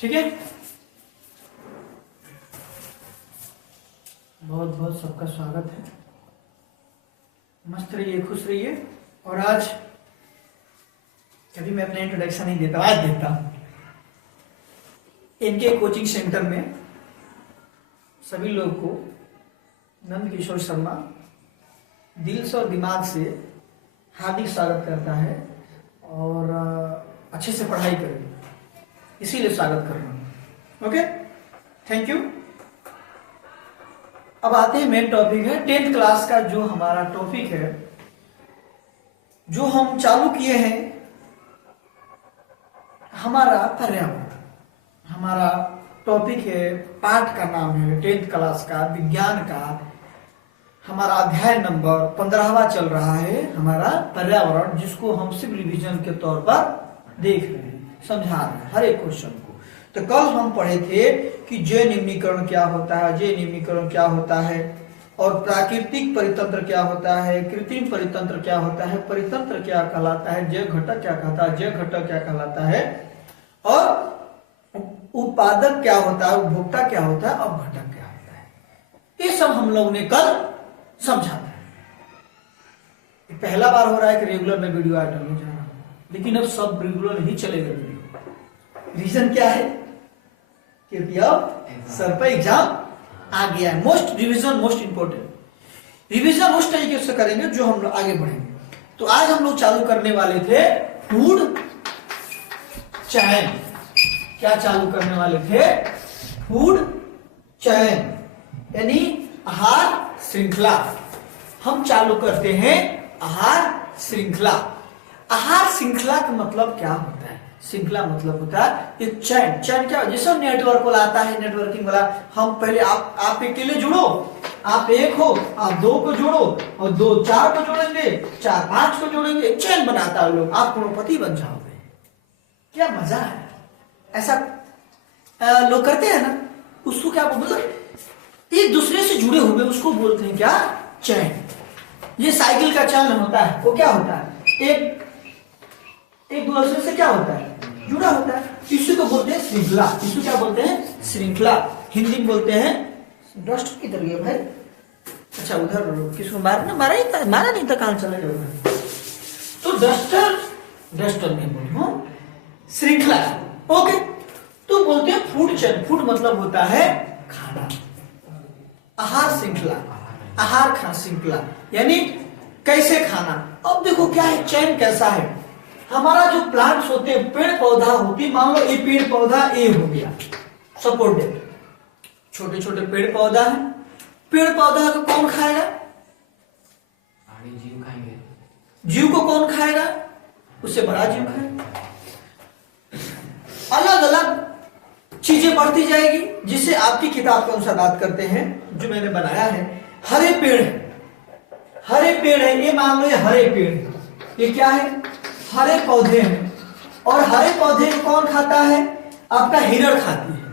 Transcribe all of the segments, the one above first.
ठीक है, बहुत बहुत सबका स्वागत है। मस्त रहिए, खुश रहिए। और आज कभी मैं अपना इंट्रोडक्शन नहीं देता, आज देता हूं। इनके कोचिंग सेंटर में सभी लोग को नंद किशोर शर्मा दिल से और दिमाग से हार्दिक स्वागत करता है और अच्छे से पढ़ाई करें, इसीलिए स्वागत कर रहा हूं। Okay, thank you. अब आते हैं मेन टॉपिक है 10th क्लास का। जो हमारा टॉपिक है, जो हम चालू किए हैं, हमारा पर्यावरण। हमारा टॉपिक है, पाठ का नाम है 10th क्लास का विज्ञान का। हमारा अध्याय नंबर 15वां चल रहा है, हमारा पर्यावरण, जिसको हम सिर्फ रिवीजन के तौर पर देख रहे हैं, समझा रहे हैं हर एक क्वेश्चन को। तो कल हम पढ़े थे कि जैव निम्नीकरण क्या होता है, जैव निम्नीकरण क्या होता है, और प्राकृतिक परितंत्र क्या होता है, कृत्रिम परितंत्र क्या होता है, परितंत्र क्या कहलाता है, जैव घटक क्या कहता है, जैव घटक क्या कहलाता है, और उत्पादक क्या होता है, उपभोक्ता क्या होता है, अपघटक क्या होता है। ये सब हम लोग ने कल समझा था। पहला बार हो रहा है कि रेगुलर में वीडियो आ डालने जा रहा हूं, लेकिन अब सब रेगुलर ही चलेगा वीडियो। रीजन क्या है? क्योंकि अब सर पर एग्जाम आ गया है। Most revision most important revision उस तरीके से करेंगे जो हम लोग आगे बढ़ेंगे। तो आज हम लोग चालू करने वाले थे फूड चैन। क्या चालू करने वाले थे? फूड चैन, यानी आहार श्रृंखला। हम चालू करते हैं आहार श्रृंखला। आहार श्रृंखला का मतलब क्या होता है? श्रृंखला मतलब होता है एक चैन। चैन क्या? जैसे नेटवर्क वाला आता है, नेटवर्किंग वाला, हम पहले आप अकेले जुड़ो, आप एक हो, आप दो को जोड़ो, और दो चार को जोड़ेंगे, चार पांच को जोड़ेंगे, एक चैन बनाता है लोग, आप करोड़पति बन जाओगे। क्या मजा है, ऐसा लोग करते हैं ना। उसको क्या बोलते, एक दूसरे से जुड़े हुए, उसको बोलते हैं क्या? चैन। ये साइकिल का चैन होता है, वो क्या होता है? एक दूसरे से क्या होता है? जुड़ा होता है। इसी को बोलते हैं श्रृंखला। इसको क्या बोलते हैं? श्रृंखला। हिंदी में बोलते हैं, डस्टर किधर गया भाई? अच्छा, उधर किसको मारा नहीं था, कहां चला गया? तो डस्टर नहीं बोलूं, श्रृंखला। ओके, तो बोलते हैं फूड चैन। फूड मतलब होता है खाना। आहार श्रृंखला, आहार खा श्रृंखला, यानी कैसे खाना। अब देखो क्या है, चैन कैसा है। हमारा जो प्लांट्स होते हैं, पेड़ पौधा होती, मान लो ये पेड़ पौधा ए हो गया, सपोर्टेड, छोटे छोटे पेड़ पौधा है। पेड़ पौधा को कौन खाएगा? जीव खाएंगे। जीव को कौन खाएगा? उससे बड़ा जीव खाएगा। अलग अलग चीजें बढ़ती जाएगी, जिसे आपकी किताब के अनुसार बात करते हैं, जो मैंने बनाया है। हरे पेड़ है, हरे पेड़ है, ये मान लो ये हरे पेड़ है, ये क्या है? हरे पौधे हैं। और हरे पौधे को कौन खाता है? आपका हिरण खाती है।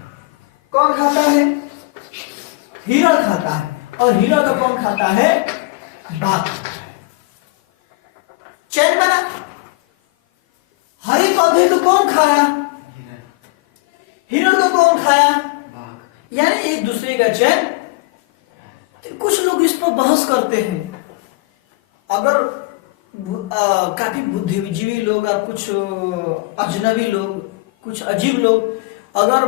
कौन खाता है? हिरण खाता है। और हिरण को कौन खाता है? बाघ खाता है। चैन बना। हरे पौधे को कौन खाया? हिरण को कौन खाया? बाघ। यानी एक दूसरे का चैन। तो कुछ लोग इस पर बहस करते हैं। अगर काफी बुद्धिजीवी लोग और कुछ अजनबी लोग, कुछ अजीब लोग, अगर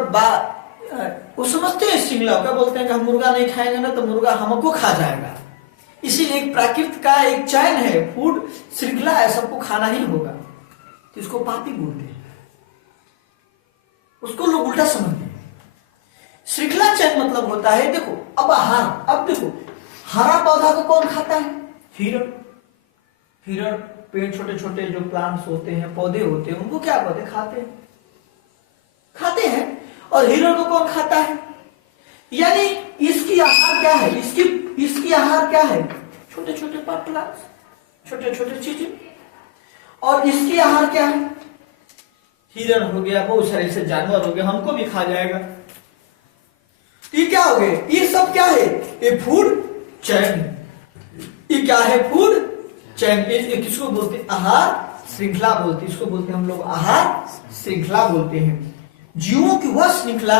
वो समझते हैं श्रृंखला, क्या बोलते हैं कि हम मुर्गा नहीं खाएंगे ना तो मुर्गा हमको खा जाएगा। इसीलिए एक प्राकृतिक का एक चैन है, फूड श्रृंखला है, सबको खाना ही होगा। तो इसको पापी बोलते हैं, उसको लोग उल्टा समझते हैं। श्रृंखला चैन मतलब होता है, देखो अब आहार। अब देखो, हरा पौधा को कौन खाता है? हिरण। हिरण पेड़, छोटे छोटे जो प्लांट्स होते हैं, पौधे होते हैं, उनको क्या कहते हैं? खाते हैं। और हिरण को कौन खाता है? यानी इसकी आहार क्या है? इसकी आहार क्या है? छोटे छोटे प्लांट्स, छोटे छोटे चीजें। और इसकी आहार क्या है? हिरण हो गया, बहुत सारे ऐसे जानवर हो गए, हमको भी खा जाएगा। ये क्या हो गए? ये सब क्या है? ये फूड चैन। ये क्या है? Food chain. किसको बोलते हैं? आहार श्रृंखला बोलते हैं। इसको बोलते हैं हम लोग आहार श्रृंखला बोलते हैं। जीवों की वह श्रृंखला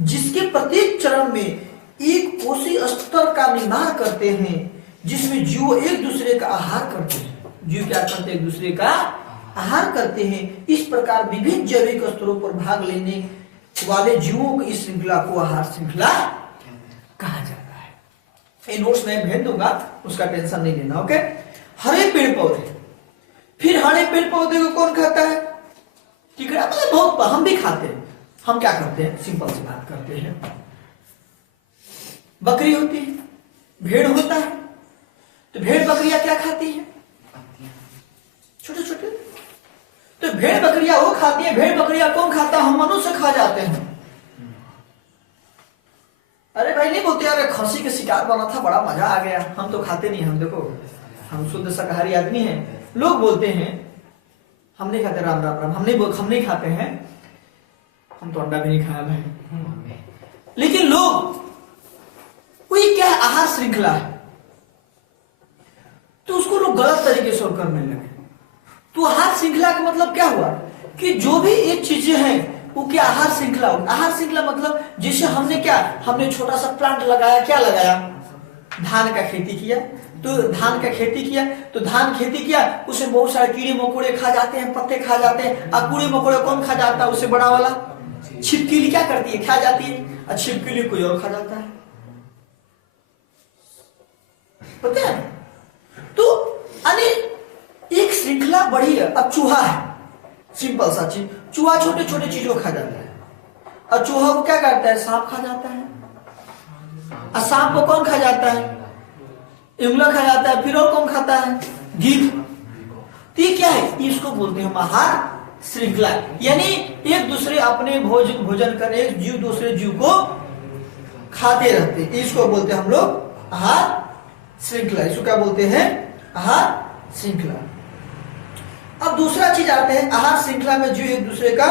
जिसके प्रत्येक चरण में एक कोशी स्तर का निर्माण करते हैं, जिसमें जीव एक दूसरे का आहार करते हैं। जीव क्या करते हैं? एक दूसरे का आहार करते हैं। इस प्रकार विभिन्न जैविक स्तरों पर भाग लेने वाले जीवों की इस श्रृंखला को आहार श्रृंखला कहा जाता है। ये नोट्स मैं भेज दूंगा, उसका टेंशन नहीं लेना। ओके, हरे पेड़ पौधे, फिर हरे पेड़ पौधे को कौन खाता है? टिकड़ा, मतलब बहुत हम भी खाते हैं। हम क्या करते हैं? सिंपल सी बात करते हैं। बकरी होती है, भेड़ होता है, तो भेड़ बकरियां क्या खाती है? छोटे छोटे। तो भेड़ बकरियां वो खाती है, भेड़ बकरियां कौन खाता? हम मनुष्य खा जाते हैं। अरे भाई नहीं बोलते यार खस्सी के शिकार बना था, बड़ा मजा आ गया। हम तो खाते नहीं, हम देखो हम शुद्ध शाकाहारी आदमी हैं। लोग बोलते हैं हम नहीं खाते, राम राम राम, हम नहीं खाते हैं, हम तो अंडा भी नहीं खाया भाई। लेकिन लोग कोई क्या आहार श्रृंखला है, तो उसको लोग गलत तरीके से करने लगे। तो आहार श्रृंखला का मतलब क्या हुआ कि जो भी एक चीजें हैं वो क्या आहार श्रृंखला। आहार श्रृंखला मतलब जैसे हमने छोटा सा प्लांट लगाया, क्या लगाया? धान का खेती किया, तो धान का खेती किया, तो धान खेती किया, उसमें बहुत सारे कीड़े मकोड़े खा जाते हैं, पत्ते खा जाते हैं। और कीड़े मकोड़े कौन खा जाता है? उससे बड़ा वाला छिपकली क्या करती है? खा जाती है। और छिपकली कोई और खा जाता है, पता है? तो अरे एक श्रृंखला बढ़ी है। अब चूहा है, सिंपल सा चीज, चूहा छोटे छोटे चीजों खा जाता है। और चूहा को क्या करता है? सांप खा जाता है। और सांप को कौन खा जाता है? इमला खा जाता है। फिर और कौन खाता है? गीध। तो ये क्या है? इसको बोलते हैं आहार श्रृंखला। यानी एक दूसरे अपने भोजन कर, एक जीव दूसरे जीव को खाते रहते, इसको बोलते हैं हम लोग आहार श्रृंखला। इसको क्या बोलते हैं? आहार श्रृंखला। अब दूसरा चीज आते हैं, आहार श्रृंखला में जीव एक दूसरे का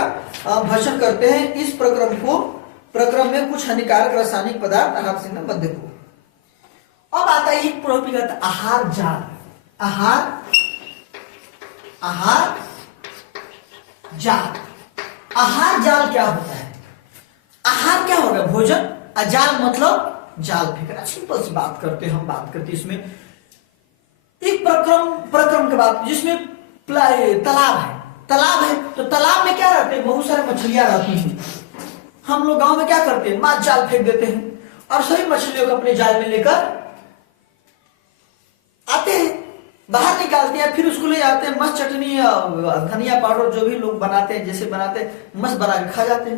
भक्षण करते हैं। इस प्रक्रम में कुछ हानिकारक रासायनिक पदार्थ आहार श्रृंखला मध्य को। अब आता है एक टॉपिक, आहार जाल। आहार जाल। आहार जाल क्या होता है? आहार क्या होगा? भोजन। अजाल मतलब जाल फेंकना। सिंपल सी बात करते हैं, हम बात करते हैं इसमें एक प्रक्रम के बाद, जिसमें तालाब है, तो तालाब में क्या रहते हैं? बहुत सारे मछलियां रहती हैं। हम लोग गांव में क्या करते हैं? माछ जाल फेंक देते हैं और सभी मछलियों को अपने जाल में लेकर आते हैं, बाहर निकालते हैं, फिर उसको ले जाते हैं। मस्त चटनी या धनिया पाउडर जो भी लोग बनाते हैं, जैसे बनाते हैं, मस्त बना के खा जाते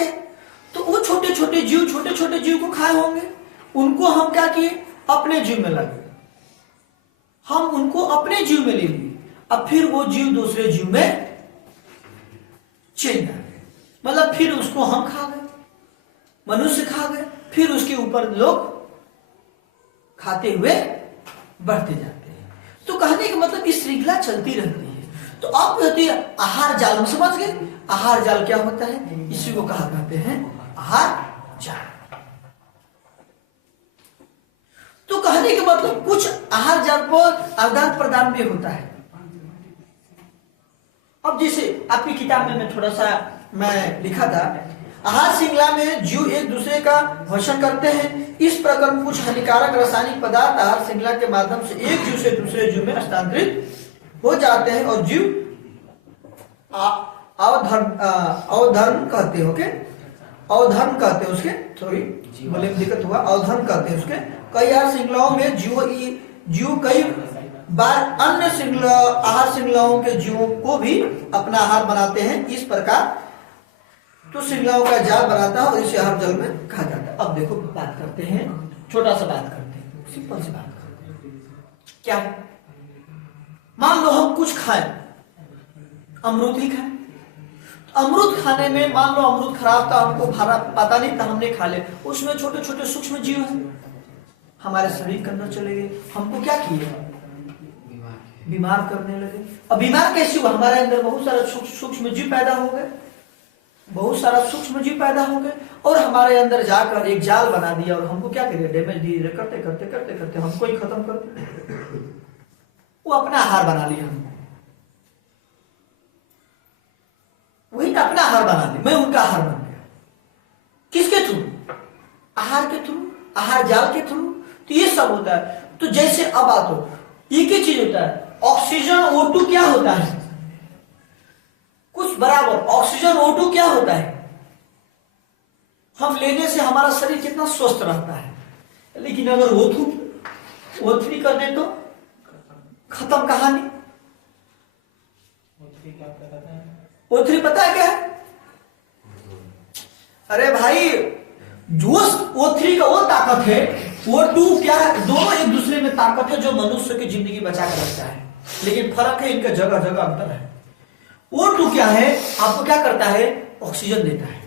हैं। तो वो छोटे छोटे जीव को खाए होंगे, उनको हम क्या किए? अपने जीव में लगे, हम उनको अपने जीव में ले लिए। अब फिर वो जीव दूसरे जीव में चेंज आ गए, मतलब फिर उसको हम खा गए, मनुष्य खा गए, फिर उसके ऊपर लोग खाते हुए बढ़ते जाते हैं। तो कहने का मतलब इस श्रृंखला चलती रहती है। तो अब होती है आहार जाल में, समझ गए? आहार जाल क्या होता है? इसी को कहा कहते हैं आहार जाल। तो कहने का मतलब कुछ आहार जाल पर आदान प्रदान भी होता है। अब जैसे आपकी किताब में मैं थोड़ा सा लिखा था, आहार श्रृंखला में जीव एक दूसरे का भक्षण करते हैं। इस प्रकार कुछ हानिकारक रासायनिक पदार्थ आहार श्रृंखला के माध्यम से एक जीव से दूसरे जीव में हस्तांतरित हो जाते हैं और जीव अवधर्म कहते हैं। ओके, अवधर्म कहते हैं उसके, सॉरी बोले में दिक्कत हुआ, अवधर्म कहते हैं उसके। कई आहार श्रृंखलाओं में जीव कई बार अन्य आहार श्रृंखलाओं के जीवों को भी अपना आहार बनाते हैं। इस प्रकार तो श्रृंखलाओं का जाल बनाता है और इसे आहार जाल में कहा जाता है। अब देखो बात करते हैं, छोटा सा बात करते हैं, सिंपल सी बात करते हैं। क्या है? मान लो हम कुछ खाएं, अमरूद ही खाएं, अमरूद खाने में मान लो अमरूद खराब था, हमको पता नहीं था, हमने खा लिया, उसमें छोटे छोटे सूक्ष्म जीव हैं, हमारे शरीर के अंदर चले गए, हमको क्या किए? बीमार करने लगे। अब बीमार कैसे हुआ? हमारे अंदर बहुत सारे सूक्ष्म जीव पैदा हो गए, और हमारे अंदर जाकर एक जाल बना दिया और हमको क्या करिए? डैमेज दिए, करते करते करते करते हमको ही खत्म कर दिया। वो अपना आहार बना लिया हमको, वही अपना आहार बना दे, मैं उनका आहार बन गया। किसके थ्रू? आहार के थ्रू, आहार जाल के थ्रू। तो ये सब होता है। तो जैसे अब बात हो, एक ही चीज होता है, ऑक्सीजन O2 क्या होता है? कुछ बराबर ऑक्सीजन O2 क्या होता है? हम लेने से हमारा शरीर कितना स्वस्थ रहता है, लेकिन अगर O3 कर दे तो खत्म कहानी। O3 पता है क्या है? अरे भाई, जो O3 का वो ताकत है, O2 क्या है? दोनों एक दूसरे में ताकत है जो मनुष्य की जिंदगी बचा कर रखता है, लेकिन फर्क है इनका, जगह जगह अंतर है। O2 क्या है? आपको क्या करता है? ऑक्सीजन देता है,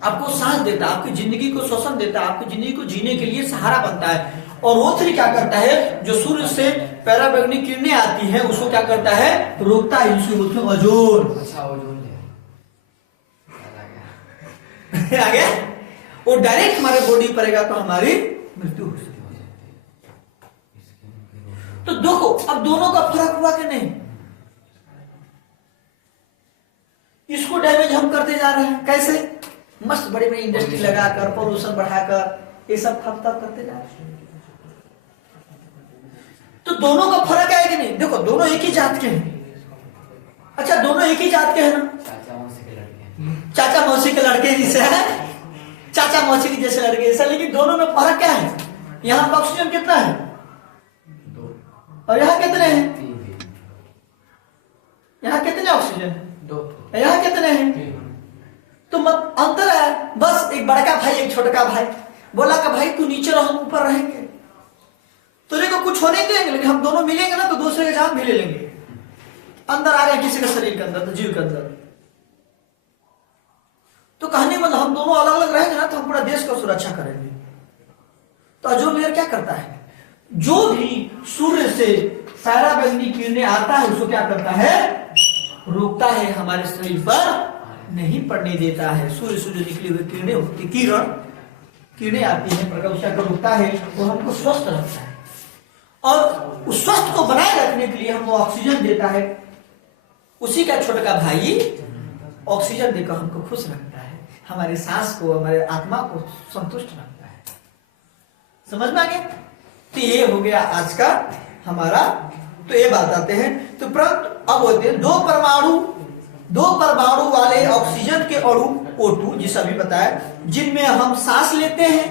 आपको सांस देता है, आपकी जिंदगी को श्वसन देता है, आपकी जिंदगी को जीने के लिए सहारा बनता है। और O3 क्या करता है? जो सूर्य से पराबैंगनी किरणें आती हैं उसको क्या करता है? रोकता है। इसको बोलते हैं ओजोन। अच्छा, ओजोन आ गया। वो डायरेक्ट हमारे बॉडी पड़ेगा तो हमारी मृत्यु हो सकती है। तो देखो, अब दोनों का फर्क हुआ कि नहीं? इसको डैमेज हम करते जा रहे हैं। कैसे? मस्त बड़ी बड़ी इंडस्ट्री लगाकर, पोल्यूशन बढ़ाकर, ये सब खप करते जा रहे हैं। तो दोनों का फर्क है कि नहीं? देखो, दोनों एक ही जात के हैं। अच्छा, दोनों एक ही जात के हैं ना? चाचा मौसी के लड़के जैसे है, चाचा मौसी के जैसे लड़के जैसे, लेकिन दोनों में फर्क क्या है? यहाँ ऑक्सीजन कितना है और यहाँ कितने हैं? यहाँ कितने ऑक्सीजन है? 2। यहाँ कितने हैं? तो अंतर है बस। एक बड़का भाई, एक छोटका भाई। बोला कि भाई तू नीचे रहो, हम ऊपर रहेंगे, तुझे को कुछ होने देंगे, लेकिन हम दोनों मिलेंगे ना तो दूसरे के जान भी ले लेंगे। अंदर आ गया किसी के शरीर के अंदर, तो जीव के अंदर। तो कहने मतलब हम दोनों अलग अलग रहेंगे ना तो हम पूरा देश को सुरक्षा करेंगे। तो ओजोन लेयर क्या करता है? जो भी सूर्य से पराबैंगनी किरणें आता है उसको क्या करता है? रोकता है, हमारे शरीर पर नहीं पड़ने देता है। सूर्य से जो निकली हुई किरणें होती, किरणें आती हैं, प्रकाश को रोकता है, वो हमको स्वस्थ रखता है। और उस स्वस्थ को बनाए रखने के लिए हमको ऑक्सीजन देता है। उसी का छोटा भाई ऑक्सीजन देकर हमको खुश रखता है, हमारे सांस को, हमारे आत्मा को संतुष्ट रखता है। समझ में आ गया? तो ये हो गया आज का हमारा। तो ये बात आते हैं। तो परंतु अब होते हैं दो परमाणु वाले ऑक्सीजन के अणु O2, जिसे अभी बताया, जिनमें हम सांस लेते हैं,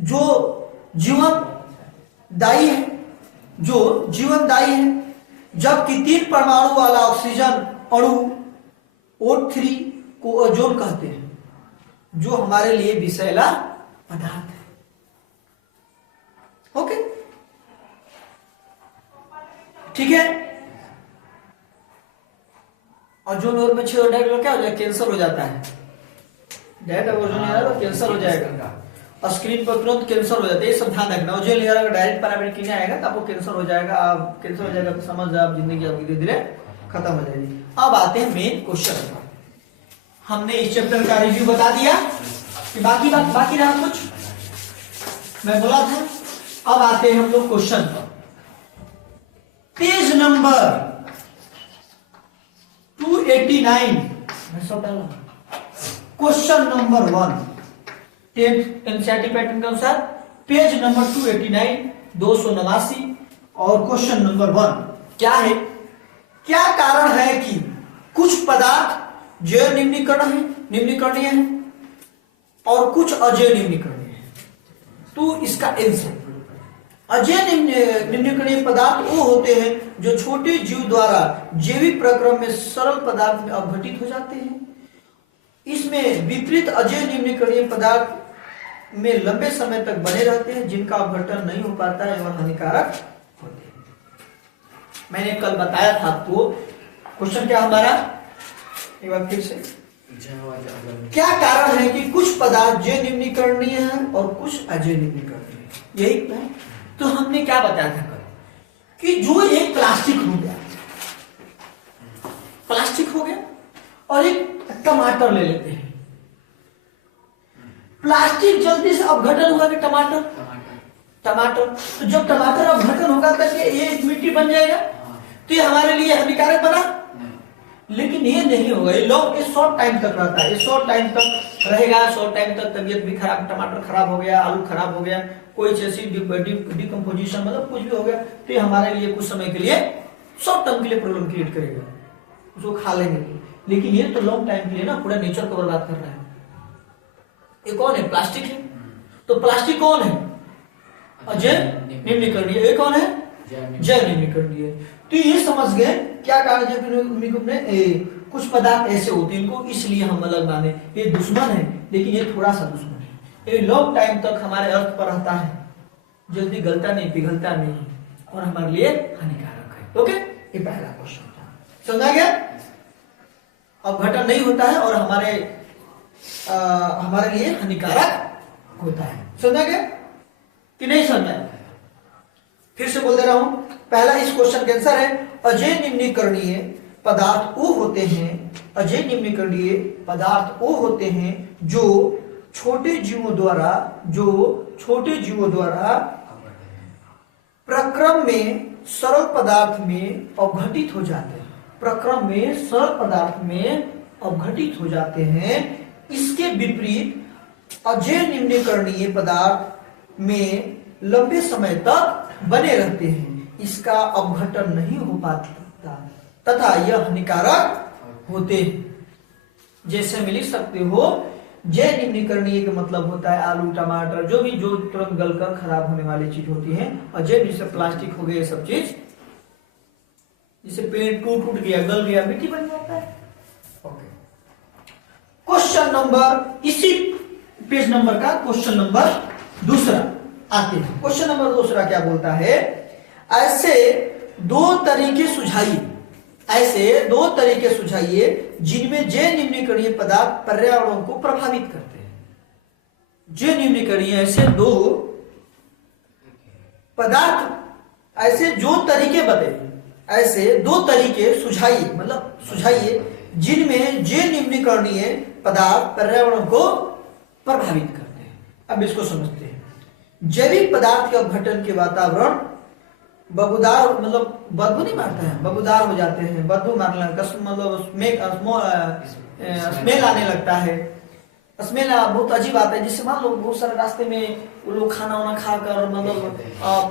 जो जीवनदायी है, जबकि 3 परमाणु वाला ऑक्सीजन अणु O3 को ओजोन कहते हैं, जो हमारे लिए विषैला पदार्थ है। ओके, ठीक है। ओजोन और में छेद डायरेक्ट क्या हो जाएगा? कैंसर हो जाता है। डायरेक्ट ओजोन लेयर तो कैंसर हो जाएगा, और स्क्रीन पर तुरंत कैंसर हो जाता है। ये सब ध्यान रखना। ओजोन लेयर अगर डायरेक्ट पराबैंगनी किरणें आएगा तो आपको कैंसर हो जाएगा। आप कैंसर हो जाएगा तो समझ जाओ जिंदगी आपकी धीरे धीरे खत्म हो जाएगी। अब आते हैं मेन क्वेश्चन। हमने इस चैप्टर का रिव्यू बता दिया कि बाकी रहा कुछ मैं बोला था। अब आते हैं हम लोग क्वेश्चन पर। Page number 289, question number 1, 10th NCERT pattern के अनुसार पेज नंबर 289, 289 और क्वेश्चन नंबर 1 क्या है? क्या कारण है कि कुछ पदार्थ जैव निम्नीकरणीय है और कुछ अजैव निम्नीकरणीय है? तो इसका आंसर, अजैव निम्नीकरणीय पदार्थ वो होते हैं जो छोटे जीव द्वारा जैविक प्रक्रम में सरल पदार्थ में अपघटित हो जाते हैं। इसमें विपरीत अजैव निम्नीकरणीय पदार्थ में लंबे समय तक बने रहते हैं, जिनका अपघटन नहीं हो पाता है और हानिकारक होते हैं। मैंने कल बताया था आपको। क्वेश्चन क्या हमारा, एक बार फिर से, क्या कारण है कि कुछ पदार्थ जैव निम्नीकरणीय है और कुछ अजैव निम्नीकरणीय है? यही है। तो हमने क्या बताया था कल कि जो एक प्लास्टिक हो गया और एक टमाटर ले लेते हैं। प्लास्टिक जल्दी से अपघटन होगा कि टमाटर? तो जब टमाटर अपघटन होगा तो ये मिट्टी बन जाएगा, तो ये हमारे लिए हानिकारक बना। लेकिन ये नहीं होगा, ये लॉन्ग, ये शॉर्ट टाइम तक रहता है, ये शॉर्ट टाइम तक रहेगा, शॉर्ट टाइम तक तबियत भी खराब, टमाटर खराब हो गया, आलू खराब हो गया, कोई ऐसी डिकम्पोजिशन मतलब कुछ भी हो गया, तो ये हमारे लिए कुछ समय के लिए शॉर्ट टर्म के लिए प्रॉब्लम क्रिएट करेगा, उसको खा लेंगे। लेकिन ये तो लॉन्ग टाइम के लिए ना पूरा नेचर को बर्बाद कर रहा है। ये कौन है? प्लास्टिक है। तो प्लास्टिक कौन है? अजैव निम्नीकरणीय। ये कौन है? जैव निम्नीकरणीय। तो ये समझ गए क्या कहा ने, कुछ पदार्थ ऐसे होते हैं इनको इसलिए हम अलग माने, ये दुश्मन है, लेकिन ये थोड़ा सा दुश्मन है, ये लॉन्ग टाइम तक हमारे अर्थ पर रहता है, जल्दी गलता नहीं, पिघलता नहीं और हमारे लिए हानिकारक है। ओके, ये पहला क्वेश्चन था, समझा गया? अपघटन नहीं होता है और हमारे लिए हानिकारक होता है, समझा गया कि नहीं समझा? फिर से बोल दे रहा हूं, पहला इस क्वेश्चन का आंसर है अजैव निम्नीकरणीय पदार्थ वो होते हैं, अजैव निम्नीकरणीय पदार्थ वो होते हैं जो छोटे जीवों द्वारा प्रक्रम में सरल पदार्थ में अवघटित हो जाते हैं, प्रक्रम में सरल पदार्थ में अवघटित हो जाते हैं। इसके विपरीत अजैव निम्नीकरणीय पदार्थ में लंबे समय तक बने रहते हैं, इसका अपघटन नहीं हो पाता तथा यह हानिकारक होते हैं। जैसे में लिख सकते हो, जैव निम्नीकरणीय का मतलब होता है आलू, टमाटर, जो तुरंत गलकर खराब होने वाली चीज होती है। अजैव जैसे प्लास्टिक हो गया, सब चीज जिसे पेड़ टूट गया, गल गया, मिट्टी बन जाता है। ओके, क्वेश्चन नंबर, इसी पेज नंबर का क्वेश्चन नंबर दूसरा आते हैं। क्वेश्चन नंबर दूसरा क्या बोलता है? ऐसे दो तरीके सुझाइए जिनमें जैव निम्नीकरणीय पदार्थ पर्यावरण को प्रभावित करते हैं। जैव निम्नीकरणीय ऐसे दो पदार्थ, ऐसे जो तरीके बताइए, ऐसे दो तरीके सुझाइए, मतलब सुझाइए जिनमें जैव निम्नीकरणीय पदार्थ पर्यावरण को प्रभावित करते हैं। अब इसको समझते हैं। जैविक पदार्थ के अपघटन के वातावरण बदबूदार, मतलब बदबू नहीं मारते हैं, बदबूदार हो जाते हैं, बदबू मारने लगता है, मतलब स्मेल आने लगता है। स्मेल बहुत अजीब आता है, जिससे मान लो बहुत सारे रास्ते में वो लोग खाना वाना खाकर मतलब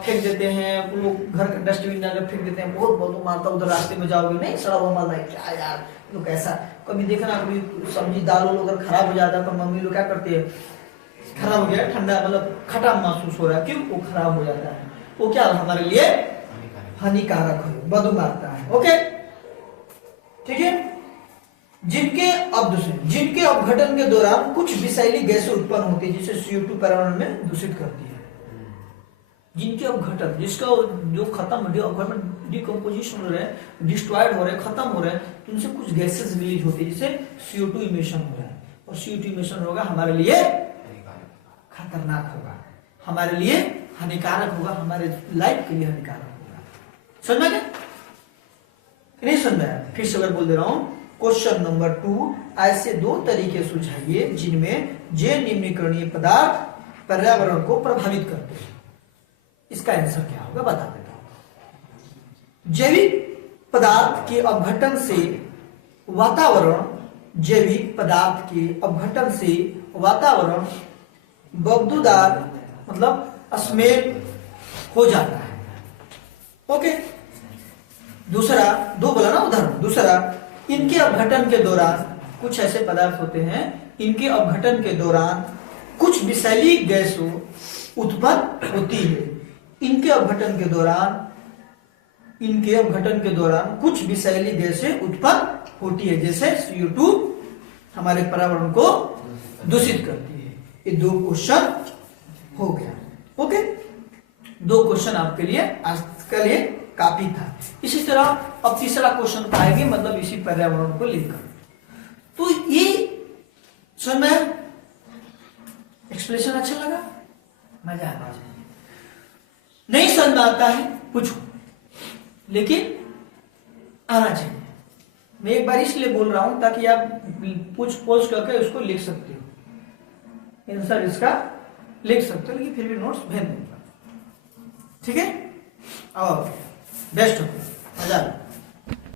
फेंक देते हैं, वो लोग घर का डस्टबिन में फेंक देते हैं, बहुत बदबू मारता, उधर रास्ते में जाओगे नहीं, सड़ा हुआ माल है, क्या यार लोग ऐसा। कभी देखना, कभी सब्जी दाल अगर खराब हो जाता है तो मम्मी लोग क्या करती है, खराब हो गया, ठंडा मतलब खट्टा महसूस हो रहा है, क्यों? वो खराब हो जाता है, वो क्या हमारे लिए हानिकारक है, बदबू मारता है। ओके, ठीक है। जिनके अपघटन के दौरान कुछ विषैली गैसें उत्पन्न होती है, जिसे CO2 पर्यावरण में दूषित करती है। जिनके अपघटन, जिसका जो खत्म डिकम्पोजिशन हो रहे हैं, डिस्ट्रॉयड हो रहे हैं, खत्म हो रहे हैं, तो उनसे कुछ गैसेस रिलीज होती है, जिससे CO2 इमिशन हो रहा है, और CO2 इमिशन होगा हमारे लिए खतरनाक होगा, हमारे लिए हानिकारक होगा, हमारे लाइफ के लिए हानिकारक होगा। समझ में नहीं समझ में? फिर से अगर बोल दे रहा हूं, क्वेश्चन नंबर 2, ऐसे दो तरीके सुझाइए जिनमें जैव निम्नीकरणीय पदार्थ पर्यावरण को प्रभावित करते हैं। इसका आंसर क्या होगा बता देता हूं। जैविक पदार्थ के अपघटन से वातावरण बदबूदार, मतलब स्मेल हो जाता है। ओके, दूसरा, दो बोला ना उदाहरण, दूसरा, इनके अपघटन के दौरान कुछ ऐसे पदार्थ होते हैं, इनके अपघटन के दौरान कुछ विषैली गैसों उत्पन्न होती है। इनके अपघटन के दौरान कुछ विषैली गैसें उत्पन्न होती है, जैसे CO2 हमारे पर्यावरण को दूषित करती है। ये दो क्वेश्चन हो गया। ओके, दो क्वेश्चन आपके लिए आज के लिए काफी था। इसी तरह अब तीसरा क्वेश्चन आएंगे, मतलब इसी पर्यावरण को लेकर। तो ये समय एक्सप्लेनेशन अच्छा लगा, मजा आना चाहिए। नहीं समझ में आता है पूछो, लेकिन आना चाहिए। मैं एक बार इसलिए बोल रहा हूं ताकि आप पूछ करके उसको लिख सकते हो, आंसर इसका लिख सकते हो, लेकिन फिर भी नोट्स भेज दूंगा। ठीक है, और बेस्ट हो, मजा